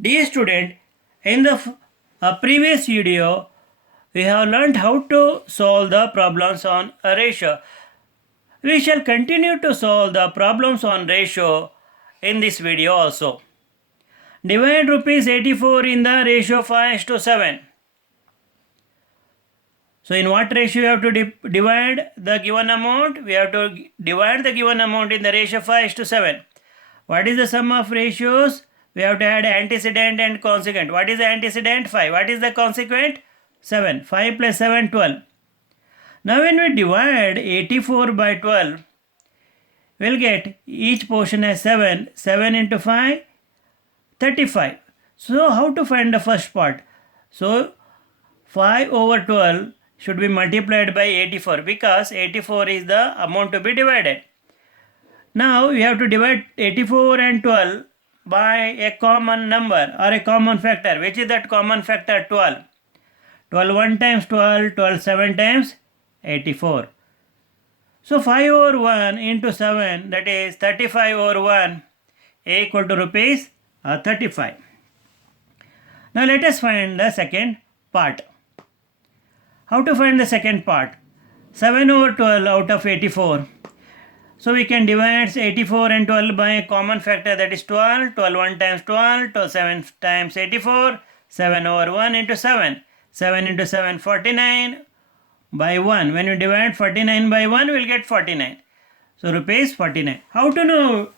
Dear student, in the previous video, we have learned how to solve the problems on a ratio. We shall continue to solve the problems on ratio in this video also. Divide rupees 84 in the ratio 5:7. So in what ratio we have to divide the given amount? We have to divide the given amount in the ratio 5:7. What is the sum of ratios? We have to add antecedent and consequent. What is the antecedent? 5. What is the consequent? 7. 5 plus 7, 12. Now when we divide 84 by 12, we'll get each portion as 7. 7 into 5, 35. So how to find the first part? So 5 over 12 should be multiplied by 84 because 84 is the amount to be divided. Now we have to divide 84 and 12 by a common number or a common factor. Which is that common factor? 12. 12 1 times 12, 12 7 times 84. So 5 over 1 into 7, that is 35 over 1, equal to rupees 35. Now let us find the second part. How to find the second part? 7 over 12 out of 84. So we can divide 84 and 12 by a common factor, that is 12. 12 1 times 12, 12 7 times 84, 7 over 1 into 7. 7 into 7, 49 by 1. When we divide 49 by 1, we will get 49. So rupees 49. How to know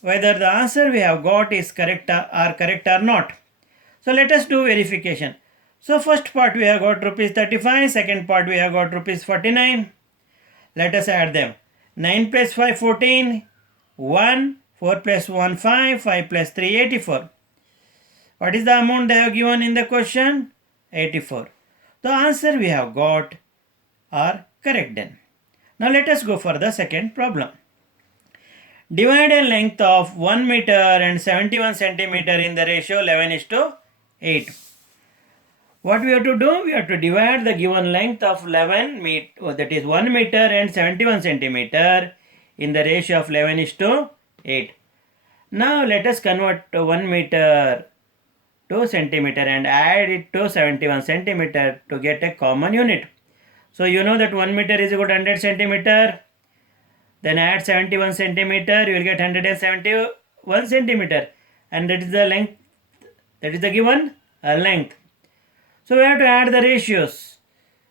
whether the answer we have got is correct or not? So let us do verification. So first part we have got rupees 35, second part we have got rupees 49. Let us add them. 9 plus 5, 14, 1, 4 plus 1, 5, 5 plus 3, 84. What is the amount they have given in the question? 84. The answer we have got are correct then. Now let us go for the second problem. Divide a length of 1 meter and 71 centimeter in the ratio 11:8. What we have to do? We have to divide the given length of 11 meter, that is 1 meter and 71 centimeter in the ratio of 11:8. Now let us convert 1 meter to centimeter and add it to 71 centimeter to get a common unit. So you know that 1 meter is equal to 100 centimeter. Then add 71 centimeter, you will get 171 centimeter, and that is the length, that is the given length. So we have to add the ratios.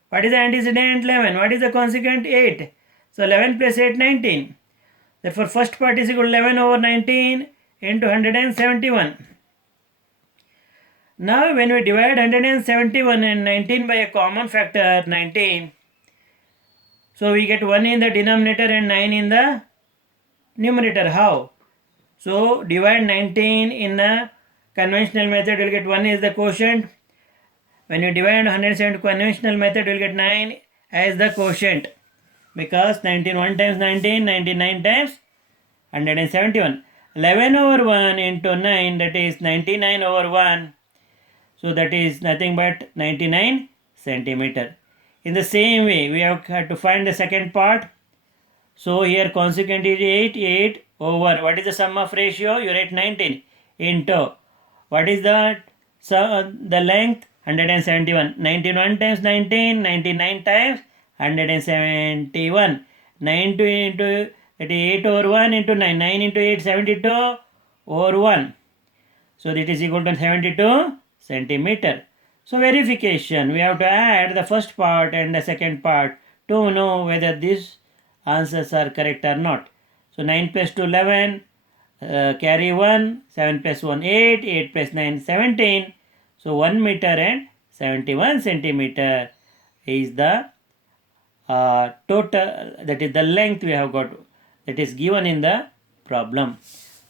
What is the antecedent? 11. What is the consequent? 8. So 11 plus 8, 19. Therefore first part is equal to 11 over 19 into 171. Now when we divide 171 and 19 by a common factor, 19, so we get 1 in the denominator and 9 in the numerator. How? So divide 19 in a conventional method, you will get 1 is the quotient. When you divide 170 conventional method, you will get 9 as the quotient, because 19 1 times 19, 99 times 171. 11 over 1 into 9, that is 99 over 1. So that is nothing but 99 centimeter. In the same way, we have to find the second part. So here consequent is 8, 8 over, what is the sum of ratio? You write 19 into, what is the length? 171. 91 times 19, 99 times 171. 9 into, that is 8 over 1 into 9. 9 into 8, 72 over 1. So that is equal to 72 centimeter. So verification, we have to add the first part and the second part to know whether these answers are correct or not. So 9 plus 2, 11, carry 1, 7 plus 1, 8, 8 plus 9, 17. So 1 meter and 71 centimeter is the total, that is the length we have got, that is given in the problem.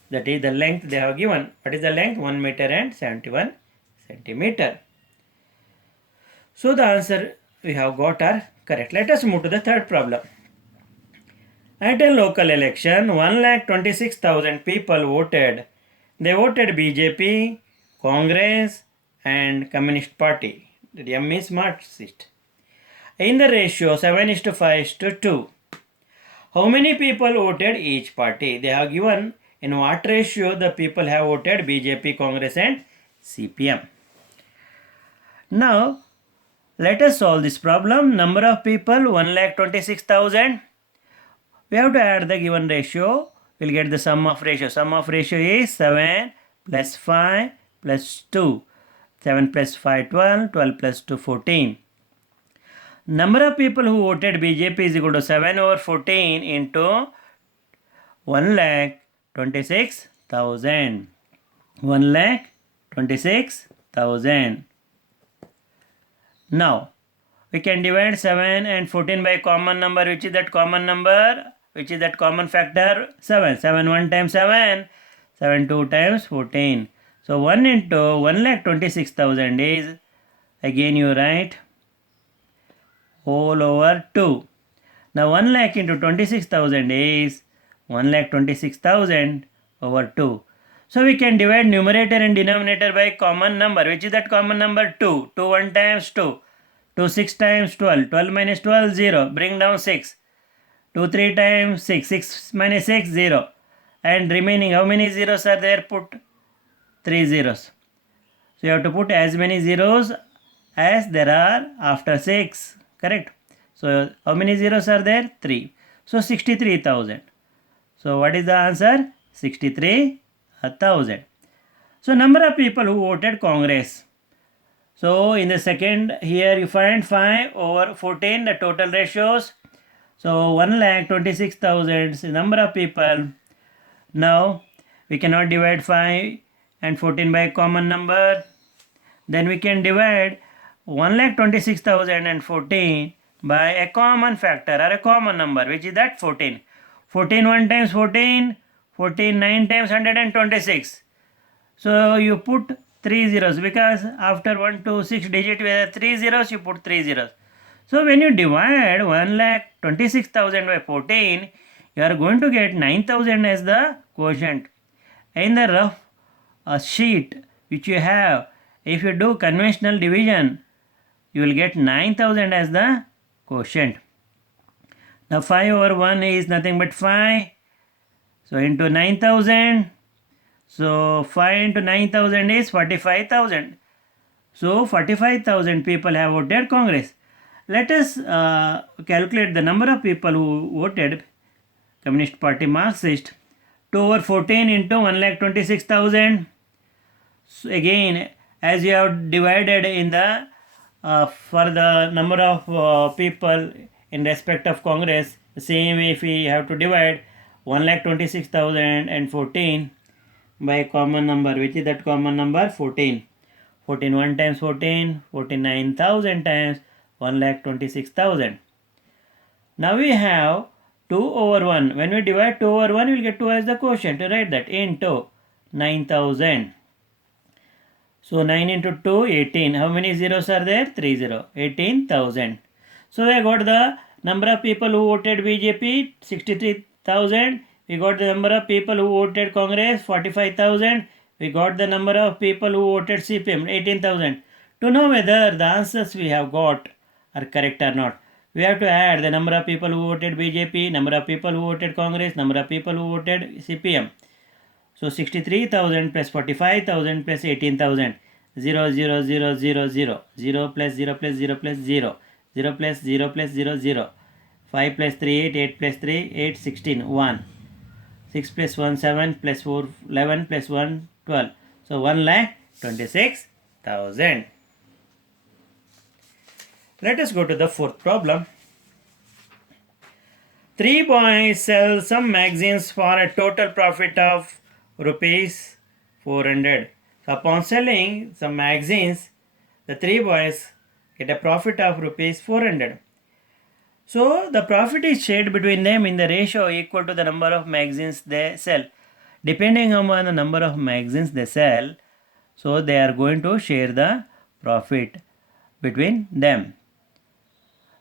That is the length they have given. What is the length? 1 meter and 71 centimeter. So the answer we have got are correct. Let us move to the third problem. At a local election, 1,26,000 people voted. They voted BJP, Congress and Communist Party. The M is Marxist. In the ratio 7:5:2. How many people voted each party? They have given in what ratio the people have voted BJP, Congress and CPM. Now, let us solve this problem. Number of people 1,26,000. We have to add the given ratio. We'll get the sum of ratio. Sum of ratio is 7 plus 5 plus 2. 7 plus 5, 12. 12 plus 2, 14. Number of people who voted BJP is equal to 7 over 14 into 1,26,000. 1,26,000. Now, we can divide 7 and 14 by common number. Which is that common number? Which is that common factor? 7. 7 1 times 7. 7 2 times 14. So 1 into 1,26,000 is, again you write, whole over 2. Now 1 lakh into 26,000 is 1,26,000 over 2. So we can divide numerator and denominator by common number. Which is that common number? 2. 2 1 times 2. 2 6 times 12. 12 minus 12, 0. Bring down 6. 2 3 times 6. 6 minus 6, 0. And remaining, how many zeros are there? Put 3 zeros. So you have to put as many zeros as there are after 6. Correct? So how many zeros are there? 3. So 63,000. So what is the answer? 63,000. So number of people who voted Congress. So in the second, here you find 5 over 14, the total ratios. So 1,26,000 is the number of people. Now we cannot divide 5 and 14 by a common number. Then we can divide 1,26,014 by a common factor or a common number, which is that 14. 14 1 times 14. 14 9 times 126. So you put 3 zeros, because after 1 to 6 digit we have 3 zeros, you put 3 zeros. So when you divide 1,26,000 by 14, you are going to get 9,000 as the quotient. In the rough sheet which you have, if you do conventional division, you will get 9,000 as the quotient. Now 5 over 1 is nothing but 5. So into 9,000. So 5 into 9,000 is 45,000. So 45,000 people have voted Congress. Let us calculate the number of people who voted Communist Party Marxist. 2 over 14 into 1,26,000. So again, as you have divided in the for the number of people in respect of Congress, the same way if we have to divide 1,26,014 by a common number, which is that common number 14. 14 1 times 14, 49,000 times 1,26,000. Now we have 2 over 1. When we divide 2 over 1, we will get 2 as the quotient. To write that into 9,000. So 9 into 2, 18. How many zeros are there? 3 0. 18,000. So we got the number of people who voted BJP, 63,000. We got the number of people who voted Congress, 45,000. We got the number of people who voted CPM, 18,000. To know whether the answers we have got are correct or not, we have to add the number of people who voted BJP, number of people who voted Congress, number of people who voted CPM. So 63,000 plus 45,000 plus 18,000. 0, 0, 0, 0, 0. 0 plus 0 plus 0 plus 0. 0 plus 0 plus 0, 0. 5 plus 3, 8. 8 plus 3, 8, 16, 1. 6 plus 1, 7 plus 4, 11 plus 1, 12. So 1,26,000. Let us go to the fourth problem. 3 boys sell some magazines for a total profit of rupees 400. So upon selling some magazines, the 3 boys get a profit of rupees 400. So the profit is shared between them in the ratio equal to the number of magazines they sell. Depending on the number of magazines they sell, so they are going to share the profit between them.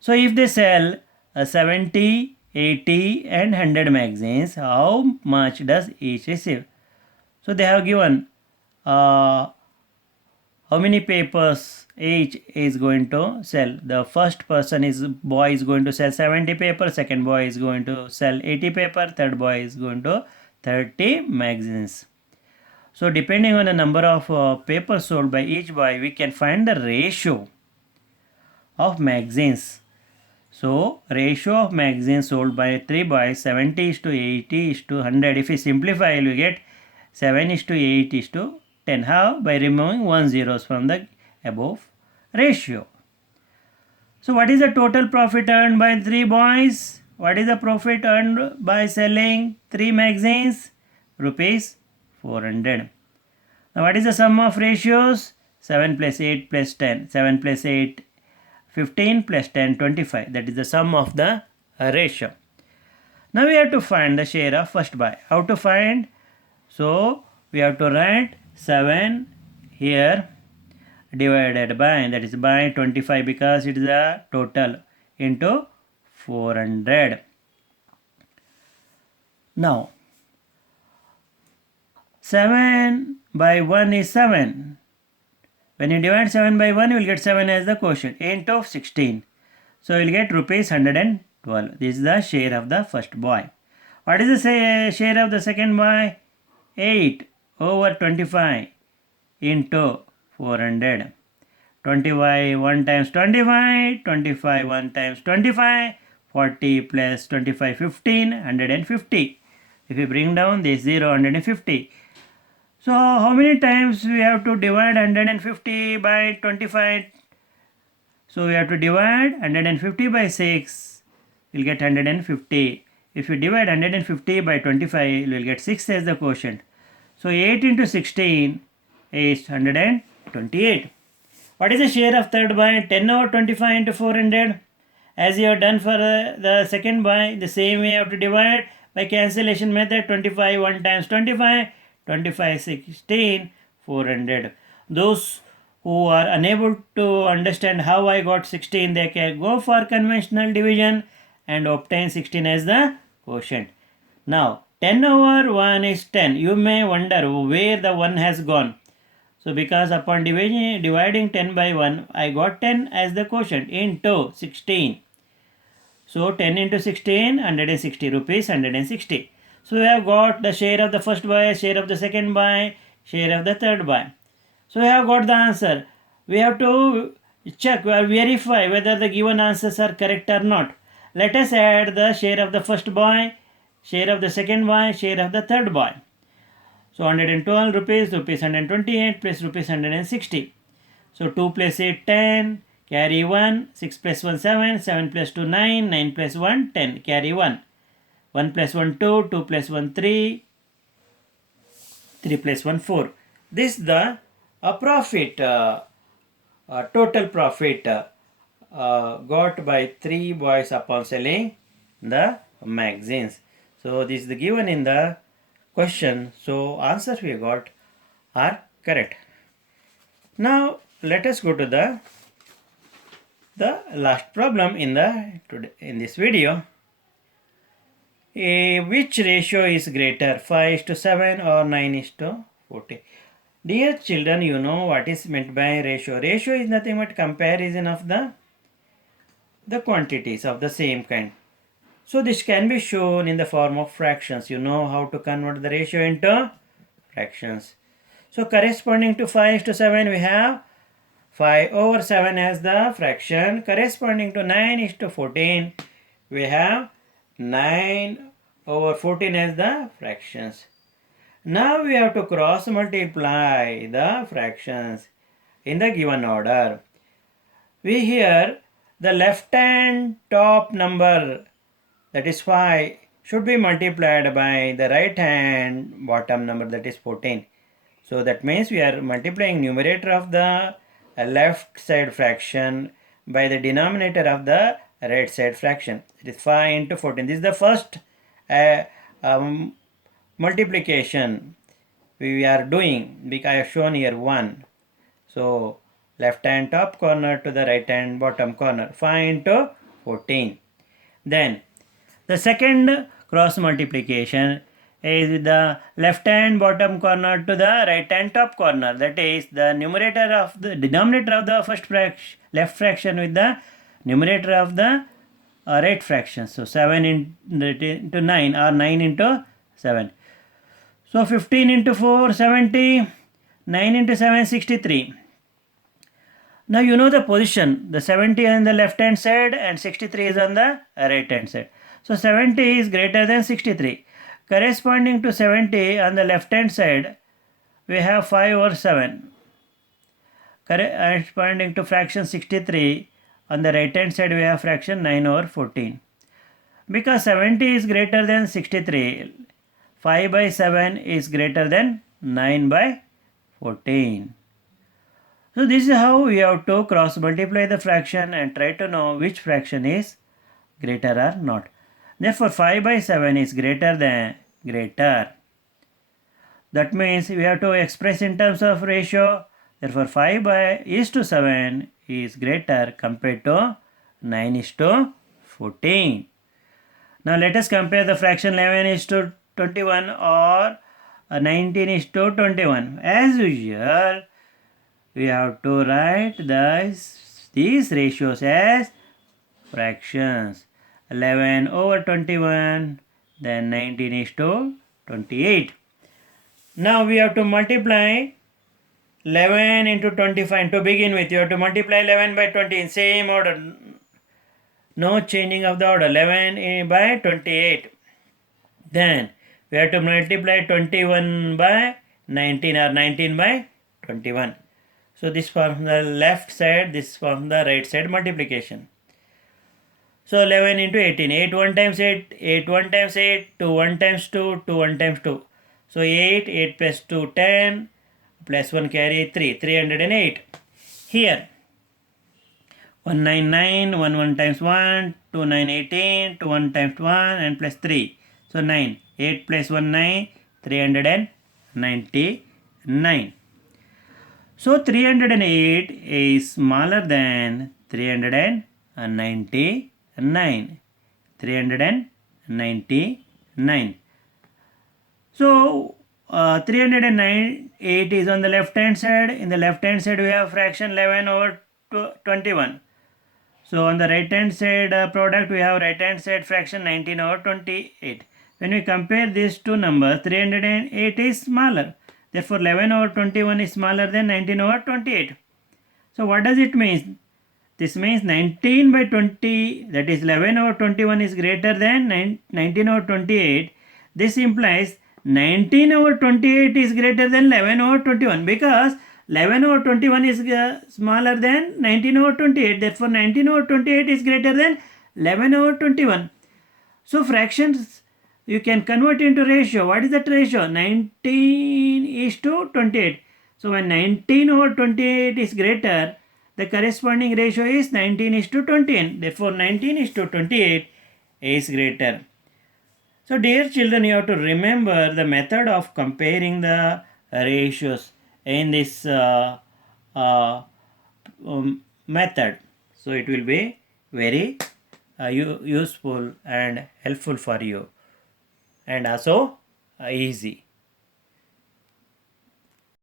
So if they sell 70, 80 and 100 magazines, how much does each receive? So they have given how many papers each is going to sell. The first boy is going to sell 70 papers, second boy is going to sell 80 paper, third boy is going to 30 magazines. So depending on the number of papers sold by each boy, we can find the ratio of magazines. So ratio of magazines sold by 3 boys 70 is to 80 is to 100. If we simplify, we get 7 is to 8 is to 10. How? By removing 1 zeros from the above ratio. So what is the total profit earned by 3 boys? What is the profit earned by selling 3 magazines? Rupees 400. Now what is the sum of ratios? 7 plus 8 plus 10. 7 plus 8, 15 plus 10, 25. That is the sum of the ratio. Now we have to find the share of first buy. How to find? So we have to write 7 here divided by, that is by 25 because it is a total, into 400. Now 7 by 1 is 7. When you divide 7 by 1, you will get 7 as the quotient into 16. So you will get rupees 112. This is the share of the first boy. What is the share of the second boy? 8 over 25 into 400. 25 1 times 25, 25 1 times 25, 40 plus 25, 15, 150. If we bring down this 0, 150. So how many times we have to divide 150 by 25? So we have to divide 150 by 6. We'll get 150. If you divide 150 by 25, we'll get 6 as the quotient. So 8 into 16 is 128. What is the share of third boy? 10 over 25 into 400. As you have done for the second boy, the same way you have to divide by cancellation method. 25 1 times 25, 25 16, 400. Those who are unable to understand how I got 16, they can go for conventional division and obtain 16 as the quotient. Now 10 over 1 is 10. You may wonder where the 1 has gone. So because upon dividing 10 by 1, I got 10 as the quotient into 16. So 10 into 16, 160 rupees, 160. So we have got the share of the first boy, share of the second boy, share of the third boy. So we have got the answer. We have to check or verify whether the given answers are correct or not. Let us add the share of the first boy, share of the second boy, share of the third boy. So 112 rupees, rupees 128 plus rupees 160. So 2 plus 8, 10, carry 1, 6 plus 1, 7, 7 plus 2, 9, 9 plus 1, 10, carry 1. 1 plus 1, 2, 2 plus 1, 3, 3 plus 1, 4. This is the profit, total profit got by 3 boys upon selling the magazines. So this is the given in the question. So answers we got are correct. Now let us go to the last problem in this video. Which ratio is greater, 5:7 or 9:40? Dear children, you know what is meant by ratio. Ratio is nothing but comparison of the quantities of the same kind. So this can be shown in the form of fractions. You know how to convert the ratio into fractions. So corresponding to 5:7, we have 5 over 7 as the fraction. Corresponding to 9:14, we have 9 over 14 as the fractions. Now we have to cross multiply the fractions in the given order. We here the left hand top number, that is 5, should be multiplied by the right hand bottom number, that is 14. So that means we are multiplying numerator of the left side fraction by the denominator of the right side fraction. It is 5 into 14. This is the first multiplication we are doing, because I have shown here 1. So left hand top corner to the right hand bottom corner, 5 into 14. Then the second cross multiplication is with the left hand bottom corner to the right hand top corner. That is the numerator of the denominator of the first left fraction with the numerator of the right fraction. So 7 into 9 or 9 into 7. So 15 into 4, 70. 9 into 7, 63. Now you know the position. The 70 is on the left hand side and 63 is on the right hand side. So 70 is greater than 63. Corresponding to 70 on the left hand side, we have 5 over 7. Corresponding to fraction 63, on the right hand side we have fraction 9 over 14. Because 70 is greater than 63, 5 by 7 is greater than 9 by 14. So this is how we have to cross multiply the fraction and try to know which fraction is greater or not. Therefore 5 by 7 is greater than greater. That means we have to express in terms of ratio. Therefore 5 by is to 7 is greater compared to 9 is to 14. Now let us compare the fraction 11 is to 21 or 19 is to 21. As usual, we have to write these ratios as fractions. 11 over 21, then 19 is to 28. Now we have to multiply 11 into 25. To begin with, you have to multiply 11 by 20 in same order. No changing of the order. 11 by 28. Then we have to multiply 21 by 19 or 19 by 21. So this forms the left side, this forms the right side multiplication. So 11 into 18. 8 1 times 8, 8 1 times 8, 2 1 times 2, 2 1 times 2. So 8, 8 plus 2, 10, plus 1 carry 3, 308. Here 199, 1 1 times 1, 2 9 18, 2 1 times 1 and plus 3. So 9, 8 plus 1 9, 399. So 308 is smaller than 399. 399. So 308 is on the left hand side. In the left hand side we have fraction 11 over 21. So on the right hand side product we have right hand side fraction 19 over 28. When we compare these two numbers, 308 is smaller. Therefore 11 over 21 is smaller than 19 over 28. So what does it mean? This means 19 by 20, that is 11 over 21 is greater than 19 over 28. This implies 19 over 28 is greater than 11 over 21 because 11 over 21 is smaller than 19 over 28. Therefore 19 over 28 is greater than 11 over 21. So fractions you can convert into ratio. What is that ratio? 19 is to 28. So when 19 over 28 is greater, the corresponding ratio is 19 is to 28. Therefore 19 is to 28 is greater. So dear children, you have to remember the method of comparing the ratios in this method. So it will be very useful and helpful for you and also easy.